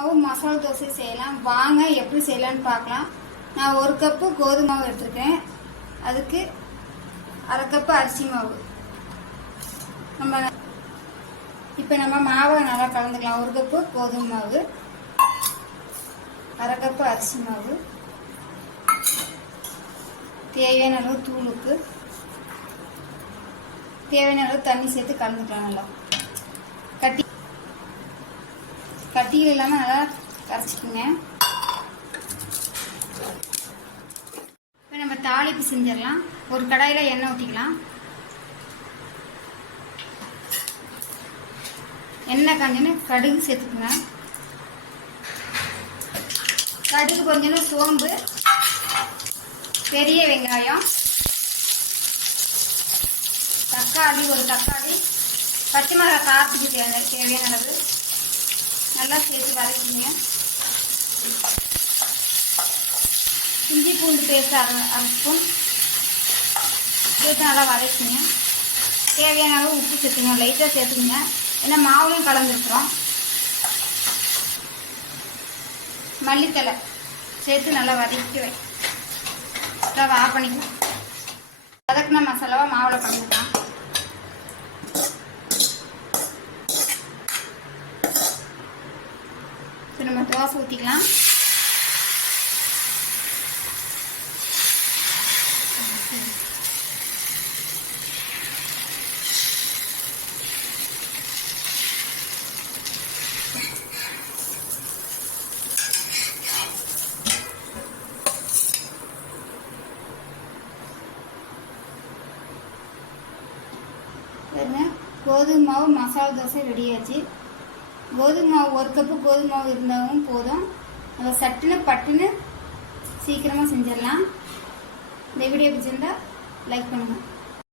மாவு மசாலா தோசை செய்யலாம். வாங்க எப்படி செய்யலாம்னு பார்க்கலாம். நான் ஒரு கப்பு கோதுமை மாவு எடுத்துருக்கேன். அதுக்கு அரை கப்பு அரிசி மாவு. நம்ம இப்போ நம்ம மாவை நல்லா கலந்துக்கலாம். ஒரு கப்பு கோதுமை மாவு அரை கப்பு அரிசி மாவு தேவையான அளவு தூளுக்கு தேவையான அளவு தண்ணி சேர்த்து கலந்துக்கலாம் நல்லா. கட்டிகள் இல்லாமல் நல்லா கரைச்சிக்கோங்க. இப்போ நம்ம தாளிப்பு செஞ்சிடலாம். ஒரு கடாயில் எண்ணெய் ஊற்றிக்கலாம் எண்ணெய் காஞ்சோன்னு கடுகு சேர்த்துக்கோங்க. கடுகு கொஞ்சம் சோம்பு பெரிய வெங்காயம் தக்காளி ஒரு தக்காளி பச்சை மிளகாய் காரத்துக்கு தேவையான அளவு நல்லா சேர்த்து வதக்கிங்க. இஞ்சி பூண்டு பேஸ்ட் அரை அரை ஸ்பூன். சேர்த்து நல்லா வதக்கிங்க. தேவையான அளவு உப்பு சேர்த்துங்க. லைட்டாக சேர்த்துக்குங்க. ஏன்னா மாவுலையும் கலந்துருக்குறோம். மல்லித்தலை சேர்த்து நல்லா வதக்கி வை. நல்லா ஆஃப் பண்ணிக்கலாம் வதக்கின மசாலாவை மாவில் கலந்துக்கலாம். இப்போ நம்ம தோசை ஊற்றிக்கலாம் பாருங்க கோதுமை மாவு மசாலா தோசை ரெடி ஆச்சு கோதுமை மாவு ஒரு கப்பு கோதுமை மாவு இருந்தாலும் போதும். அதை சட்டுன்னு பட்டுன்னு சீக்கிரமாக செஞ்சிடலாம். இந்த வீடியோ பிடிச்சிருந்தா லைக் பண்ணுங்கள்